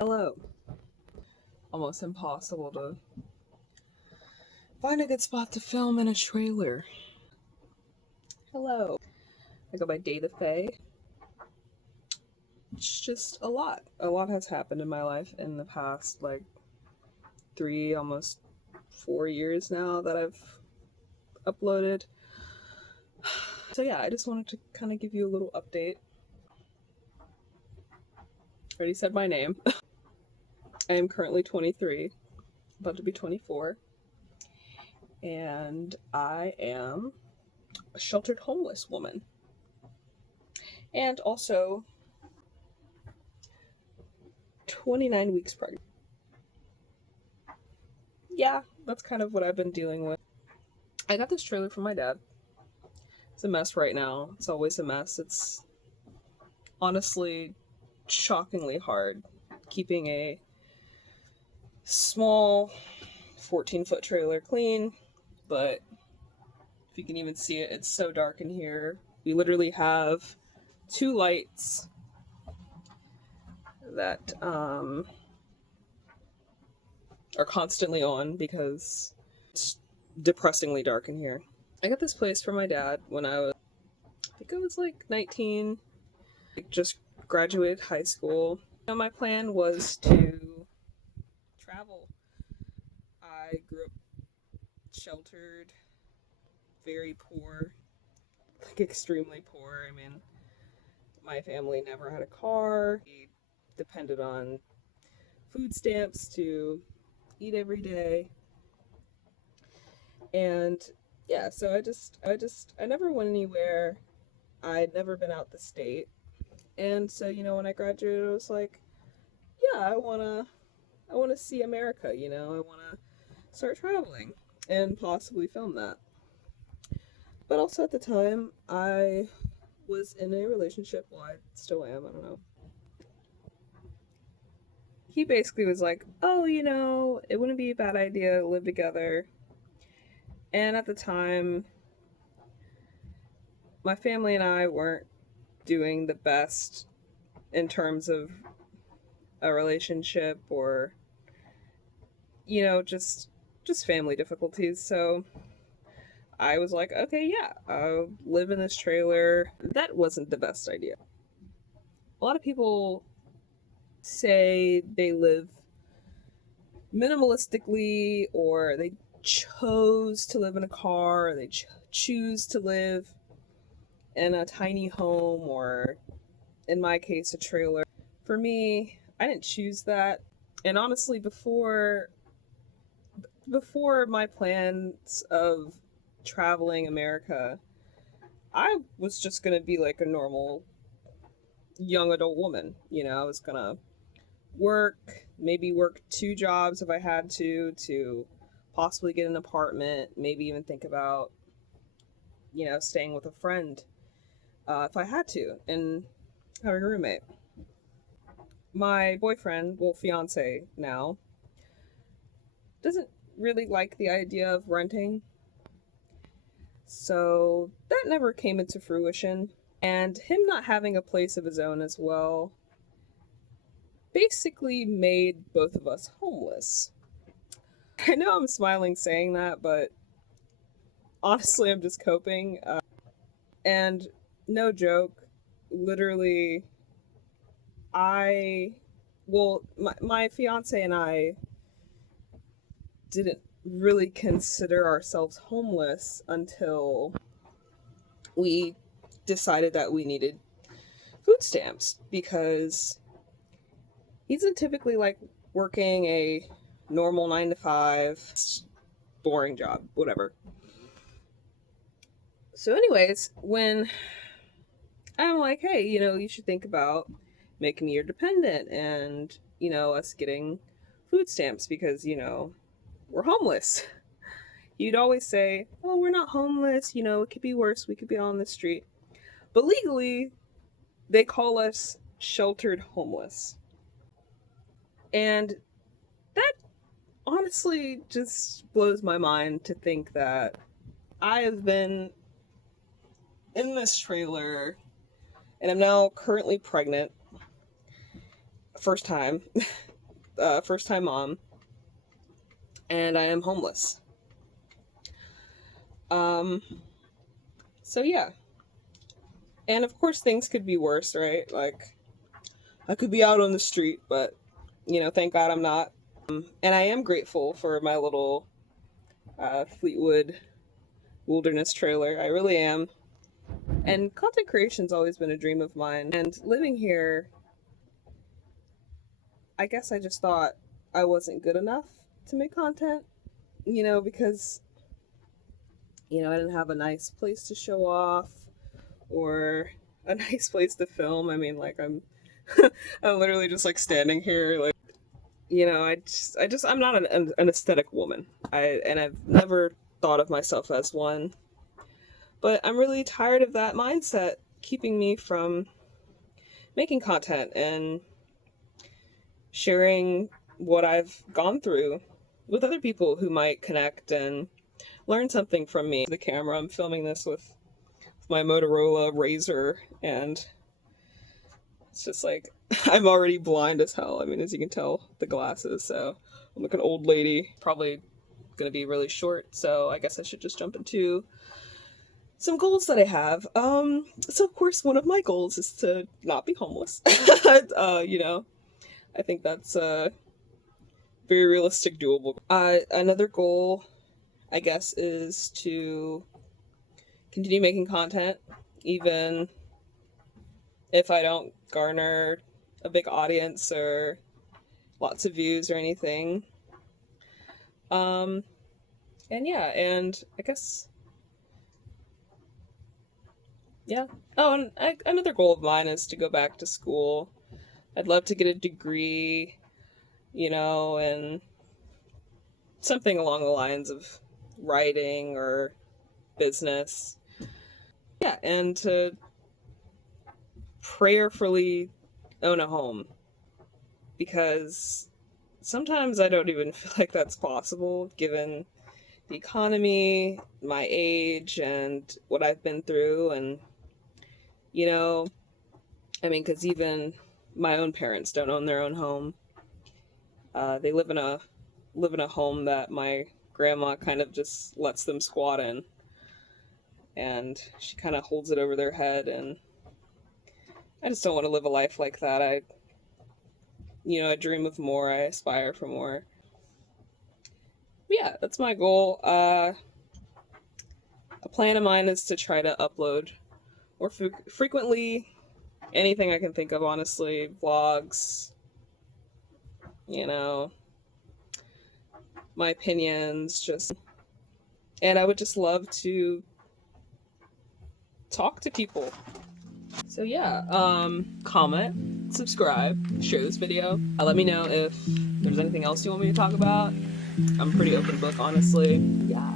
Hello. Almost impossible to find a good spot to film in a trailer. Hello. I go by Data Faye. It's just a lot. A lot has happened in my life in the past, like, 3, almost 4 years now that I've uploaded. So yeah, I just wanted to kind of give you a little update. Already said my name. I am currently 23, about to be 24, and I am a sheltered homeless woman. And also 29 weeks pregnant. Yeah, that's kind of what I've been dealing with. I got this trailer from my dad. It's a mess right now. It's always a mess. It's honestly shockingly hard keeping a small 14-foot trailer clean, but if you can even see it, it's so dark in here. We literally have 2 lights that are constantly on because it's depressingly dark in here. I got this place from my dad when I think I was like 19, just graduated high school. My plan was to travel. I grew up sheltered, very poor, like extremely poor. I mean, my family never had a car. We depended on food stamps to eat every day. And yeah, so I never went anywhere. I'd never been out the state. And so, when I graduated, I was like, yeah, I want to see America, I want to start traveling and possibly film that. But also at the time, I was in a relationship. Well, I still am. I don't know. He basically was like, oh, it wouldn't be a bad idea to live together. And at the time, my family and I weren't doing the best in terms of a relationship or, just family difficulties. So I was like, okay, yeah, I'll live in this trailer. That wasn't the best idea. A lot of people say they live minimalistically or they chose to live in a car or they choose to live in a tiny home or, in my case, a trailer. For me, I didn't choose that. And honestly, before my plans of traveling America, I was just gonna be like a normal young adult woman. I was gonna work, maybe work 2 jobs if I had to possibly get an apartment, maybe even think about, staying with a friend if I had to, and having a roommate. My boyfriend, well, fiance now, doesn't really like the idea of renting, so that never came into fruition. And him not having a place of his own as well basically made both of us homeless. I know I'm smiling saying that, but honestly, I'm just coping. And no joke, literally, my fiance and I didn't really consider ourselves homeless until we decided that we needed food stamps because he isn't typically like working a normal 9 to 5, boring job, whatever. So, anyways, when I'm like, hey, you should think about making me your dependent and, us getting food stamps because, we're homeless. You'd always say, oh, we're not homeless, it could be worse, we could be on the street. But legally, they call us sheltered homeless. And that honestly just blows my mind to think that I have been in this trailer and I'm now currently pregnant. First time. first-time mom, and I am homeless. So yeah. And of course things could be worse, right? Like, I could be out on the street, but, thank God I'm not. And I am grateful for my little Fleetwood wilderness trailer. I really am. And content creation's always been a dream of mine. And living here, I guess I just thought I wasn't good enough to make content, because, I didn't have a nice place to show off or a nice place to film. I mean, like, I'm literally just like standing here, like, I'm not an aesthetic woman. I've never thought of myself as one. But I'm really tired of that mindset keeping me from making content and sharing what I've gone through with other people who might connect and learn something from me. The camera, I'm filming this with my Motorola Razr, and it's just like, I'm already blind as hell. I mean, as you can tell, the glasses, so I'm like an old lady, probably gonna be really short, so I guess I should just jump into some goals that I have. So of course one of my goals is to not be homeless. I think that's very realistic, doable. Another goal, I guess, is to continue making content, even if I don't garner a big audience or lots of views or anything. And yeah, and I guess, yeah. Oh, and another goal of mine is to go back to school. I'd love to get a degree, and something along the lines of writing or business. Yeah, and to prayerfully own a home, because sometimes I don't even feel like that's possible given the economy, my age, and what I've been through. And because even my own parents don't own their own home. They live in a home that my grandma kind of just lets them squat in, and she kind of holds it over their head, and I just don't want to live a life like that. I dream of more. I aspire for more. But yeah, that's my goal. A plan of mine is to try to upload more frequently. Anything I can think of, honestly. Vlogs, my opinions, and I would just love to talk to people. So yeah, comment, subscribe, share this video. Let me know if there's anything else you want me to talk about. I'm a pretty open book, honestly. Yeah.